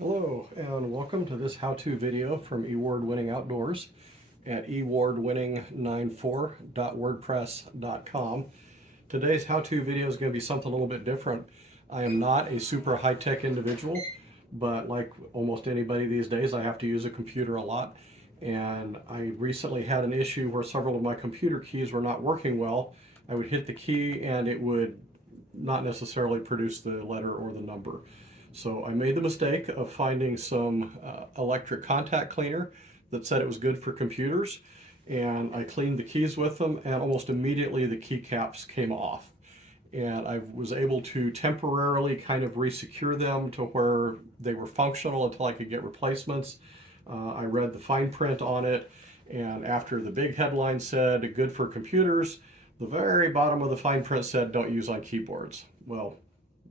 Hello and welcome to this how-to video from eWardWinning Outdoors at ewardwinning94.wordpress.com. Today's how-to video is going to be something a little bit different. I am not a super high-tech individual, but like almost anybody these days, I have to use a computer a lot. And I recently had an issue where several of my computer keys were not working well. I would hit the key and it would not necessarily produce the letter or the number. So I made the mistake of finding some electric contact cleaner that said it was good for computers, and I cleaned the keys with them, and almost immediately the keycaps came off. And I was able to temporarily kind of resecure them to where they were functional until I could get replacements. I read the fine print on it, and after the big headline said good for computers, the very bottom of the fine print said don't use on keyboards. Well,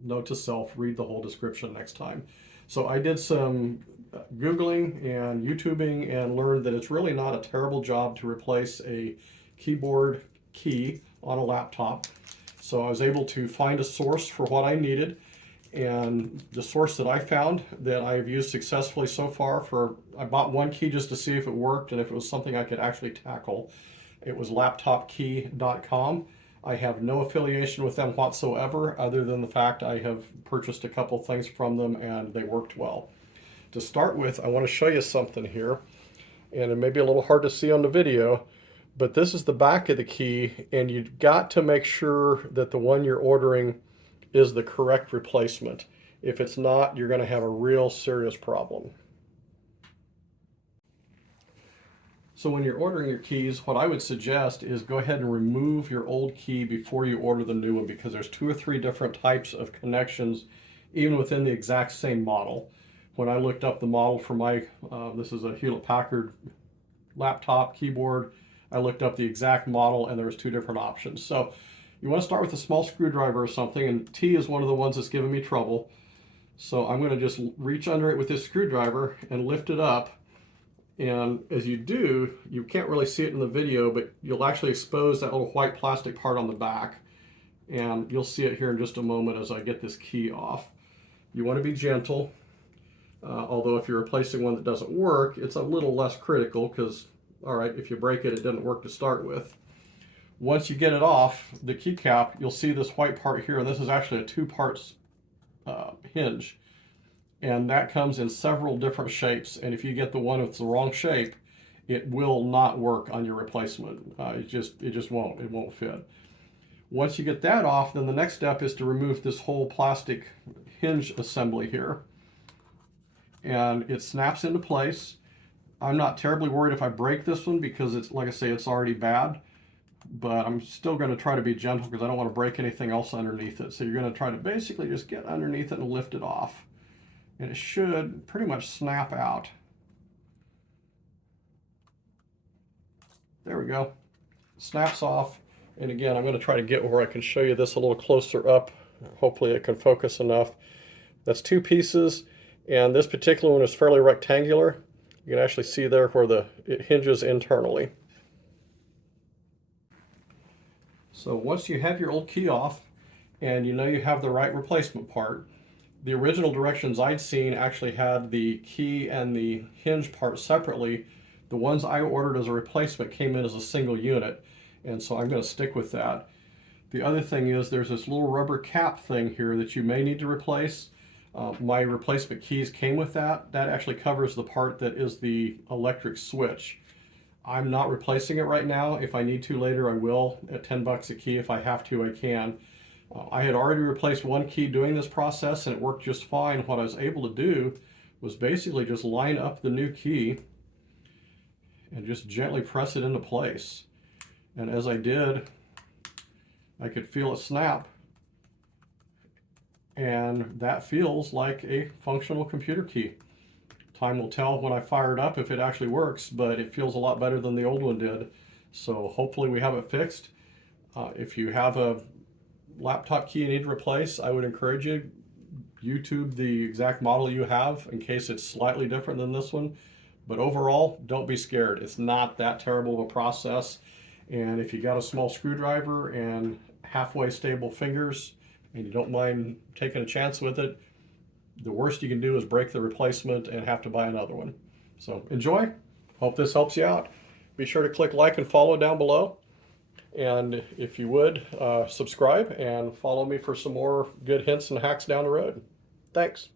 note to self, read the whole description next time. So I did some Googling and YouTubing and learned that it's really not a terrible job to replace a keyboard key on a laptop. So I was able to find a source for what I needed, and the source that I found that I've used successfully so far I bought one key just to see if it worked and if it was something I could actually tackle. It was laptopkey.com. I have no affiliation with them whatsoever, other than the fact I have purchased a couple things from them and they worked well. To start with, I want to show you something here, and it may be a little hard to see on the video, but this is the back of the key, and you've got to make sure that the one you're ordering is the correct replacement. If it's not, you're going to have a real serious problem. So when you're ordering your keys, what I would suggest is go ahead and remove your old key before you order the new one, because there's 2 or 3 different types of connections even within the exact same model. When I looked up the model for my, this is a Hewlett-Packard laptop keyboard, I looked up the exact model and there was 2 different options. So you want to start with a small screwdriver or something, and T is one of the ones that's giving me trouble. So I'm going to just reach under it with this screwdriver and lift it up. And as you do, you can't really see it in the video, but you'll actually expose that little white plastic part on the back. And you'll see it here in just a moment as I get this key off. You want to be gentle, although if you're replacing one that doesn't work, it's a little less critical because, all right, if you break it, it didn't work to start with. Once you get it off the keycap, you'll see this white part here. This is actually a 2-part hinge. And that comes in several different shapes, and if you get the one with the wrong shape, it will not work on your replacement. It just won't. It won't fit. Once you get that off, then the next step is to remove this whole plastic hinge assembly here, and it snaps into place. I'm not terribly worried if I break this one because it's, like I say, it's already bad, but I'm still going to try to be gentle because I don't want to break anything else underneath it. So you're going to try to basically just get underneath it and lift it off. And it should pretty much snap out. There we go. Snaps off. And again, I'm going to try to get where I can show you this a little closer up. Hopefully it can focus enough. That's 2 pieces, and this particular one is fairly rectangular. You can actually see there where it hinges internally. So once you have your old key off and you know you have the right replacement part, the original directions I'd seen actually had the key and the hinge part separately. The ones I ordered as a replacement came in as a single unit, and so I'm going to stick with that. The other thing is there's this little rubber cap thing here that you may need to replace. My replacement keys came with that. That actually covers the part that is the electric switch. I'm not replacing it right now. If I need to later, I will. At 10 bucks a key, if I have to, I can. I had already replaced one key doing this process and it worked just fine. What I was able to do was basically just line up the new key and just gently press it into place. And as I did, I could feel it snap, and that feels like a functional computer key. Time will tell when I fire it up if it actually works, but it feels a lot better than the old one did. So hopefully we have it fixed. If you have a laptop key you need to replace, I would encourage you YouTube the exact model you have in case it's slightly different than this one. But overall, don't be scared. It's not that terrible of a process. And if you got a small screwdriver and halfway stable fingers and you don't mind taking a chance with it, the worst you can do is break the replacement and have to buy another one. So enjoy. Hope this helps you out. Be sure to click like and follow down below. And if you would, subscribe and follow me for some more good hints and hacks down the road. Thanks.